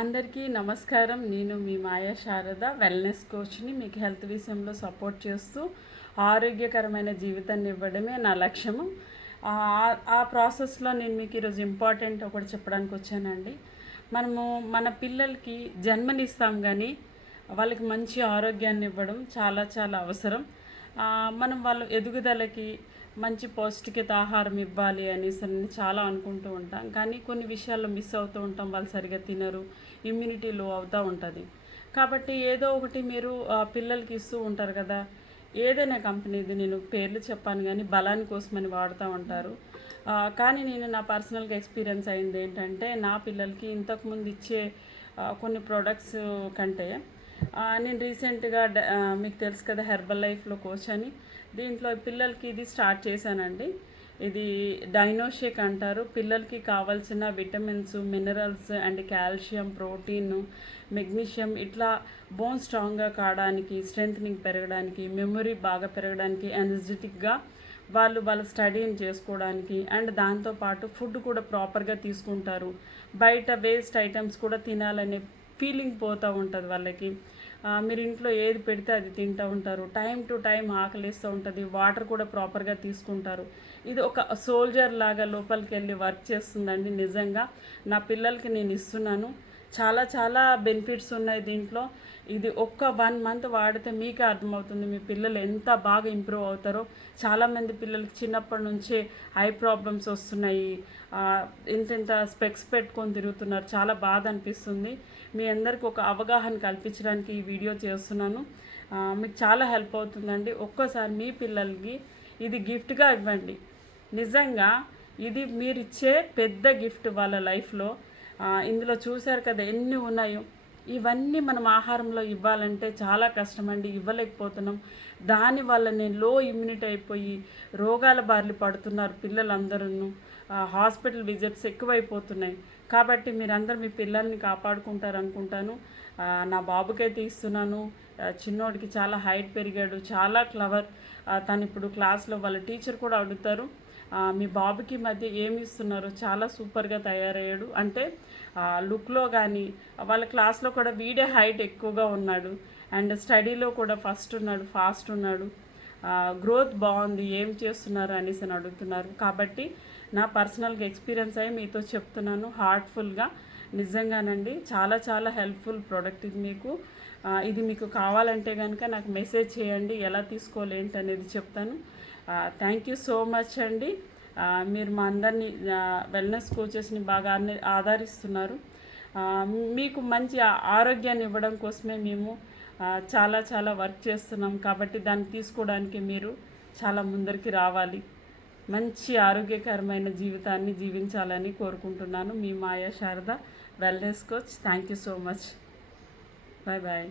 అందరికీ నమస్కారం. నేను మీ మాయా శారద, వెల్నెస్ కోచ్ని. మీకు హెల్త్ విషయంలో సపోర్ట్ చేస్తూ ఆరోగ్యకరమైన జీవితాన్ని ఇవ్వడమే నా లక్ష్యము. ఆ ప్రాసెస్లో నేను మీకు ఈరోజు ఇంపార్టెంట్ ఒకటి చెప్పడానికి వచ్చానండి. మనము మన పిల్లలకి జన్మనిస్తాం, కానీ వాళ్ళకి మంచి ఆరోగ్యాన్ని ఇవ్వడం చాలా చాలా అవసరం. మనం వాళ్ళ ఎదుగుదలకి మంచి పౌష్టికత ఆహారం ఇవ్వాలి అనేసి చాలా అనుకుంటూ ఉంటాం, కానీ కొన్ని విషయాల్లో మిస్ అవుతూ ఉంటాం. వాళ్ళు సరిగా తినరు, ఇమ్యూనిటీ లో అవుతూ ఉంటుంది. కాబట్టి ఏదో ఒకటి మీరు పిల్లలకి ఇస్తూ ఉంటారు కదా. ఏదైనా కంపెనీది నేను పేర్లు చెప్పాను, కానీ బలాని కోసమని వాడుతూ ఉంటారు. కానీ నేను నా పర్సనల్గా ఎక్స్పీరియన్స్ అయింది ఏంటంటే, నా పిల్లలకి ఇంతకుముందు ఇచ్చే కొన్ని ప్రోడక్ట్స్ కంటే నేను రీసెంట్గా మీకు తెలుసు కదా, హెర్బల్ లైఫ్లో కోచ్ అని, దీంట్లో పిల్లలకి ఇది స్టార్ట్ చేశానండి. ఇది డైనోషేక్ అంటారు. పిల్లలకి కావాల్సిన vitamins, minerals and calcium, protein, magnesium, ఇట్లా బోన్ స్ట్రాంగ్గా కావడానికి, స్ట్రెంగ్త్నింగ్ పెరగడానికి, మెమొరీ బాగా పెరగడానికి, ఎనర్జెటిక్గా వాళ్ళ స్టడీని చేసుకోవడానికి, అండ్ దాంతోపాటు ఫుడ్ కూడా ప్రాపర్గా తీసుకుంటారు. బయట వేస్ట్ ఐటమ్స్ కూడా తినాలనే ఫీలింగ్ పోతూ ఉంటుంది వాళ్ళకి. మీరు ఇంట్లో ఏది పెడితే అది తింటూ ఉంటారు. టైం టు టైం ఆకలిస్తూ ఉంటుంది. వాటర్ కూడా ప్రాపర్గా తీసుకుంటారు. ఇది ఒక సోల్జర్ లాగా లోపలికి వెళ్ళి వర్క్ చేస్తుందండి. నిజంగా నా పిల్లలకి నేను ఇస్తున్నాను. చాలా చాలా బెనిఫిట్స్ ఉన్నాయి దీంట్లో. ఇది ఒక్క 1 మంత్ వాడితే మీకే అర్థమవుతుంది మీ పిల్లలు ఎంత బాగా ఇంప్రూవ్ అవుతారో. చాలామంది పిల్లలకి చిన్నప్పటి నుంచే ఐ ప్రాబ్లమ్స్ వస్తున్నాయి, ఇంత స్పెక్స్ పెట్టుకొని తిరుగుతున్నారు. చాలా బాధ అనిపిస్తుంది. మీ అందరికీ ఒక అవగాహన కల్పించడానికి ఈ వీడియో చేస్తున్నాను. మీకు చాలా హెల్ప్ అవుతుందండి. ఒక్కసారి మీ పిల్లలకి ఇది గిఫ్ట్గా ఇవ్వండి. నిజంగా ఇది మీరు ఇచ్చే పెద్ద గిఫ్ట్ వాళ్ళ లైఫ్లో. ఇందులో చూశారు కదా ఎన్ని ఉన్నాయో. ఇవన్నీ మనం ఆహారంలో ఇవ్వాలంటే చాలా కష్టమండి, ఇవ్వలేకపోతున్నాం. దానివల్ల నేను లో ఇమ్యూనిటీ అయిపోయి రోగాల బారిన పడుతున్నారు పిల్లలందరూ. హాస్పిటల్ విజిట్స్ ఎక్కువైపోతున్నాయి. కాబట్టి మీరందరూ మీ పిల్లల్ని కాపాడుకుంటారు అనుకుంటాను. నా బాబుకైతే ఇస్తున్నాను. చిన్నోడికి చాలా హైట్ పెరిగాడు, చాలా క్లవర్. తను ఇప్పుడు క్లాస్లో వాళ్ళ టీచర్ కూడా అడుగుతారు, మీ బాబుకి మధ్య ఏమి ఇస్తున్నారు, చాలా సూపర్గా తయారయ్యాడు అంటే లుక్లో కానీ. వాళ్ళ క్లాస్లో కూడా వీడే హైట్ ఎక్కువగా ఉన్నాడు, అండ్ స్టడీలో కూడా ఫస్ట్ ఉన్నాడు, ఫాస్ట్ ఉన్నాడు, గ్రోత్ బాగుంది, ఏం చేస్తున్నారు అనేసి అని అడుగుతున్నారు. కాబట్టి నా పర్సనల్గా ఎక్స్పీరియన్స్ అయ్యి మీతో చెప్తున్నాను హార్ట్ఫుల్గా. నిజంగానండి చాలా చాలా హెల్ప్ఫుల్ ప్రోడక్ట్ ఇది మీకు. ఇది మీకు కావాలంటే కనుక నాకు మెసేజ్ చేయండి, ఎలా తీసుకోవాలి ఏంటి అనేది చెప్తాను. థ్యాంక్ యూ సో మచ్ అండి. మీరు మా అందరినీ వెల్నెస్ కోచెస్ని బాగా ఆదరిస్తున్నారు. మీకు మంచి ఆరోగ్యాన్ని ఇవ్వడం కోసమే మేము చాలా చాలా వర్క్ చేస్తున్నాం. కాబట్టి దాన్ని తీసుకోవడానికి మీరు చాలా ముందరికి రావాలి. మంచి ఆరోగ్యకరమైన జీవితాన్ని జీవించాలని కోరుకుంటున్నాను. మీ Maya Sharada, wellness coach. Thank you so much. Bye bye.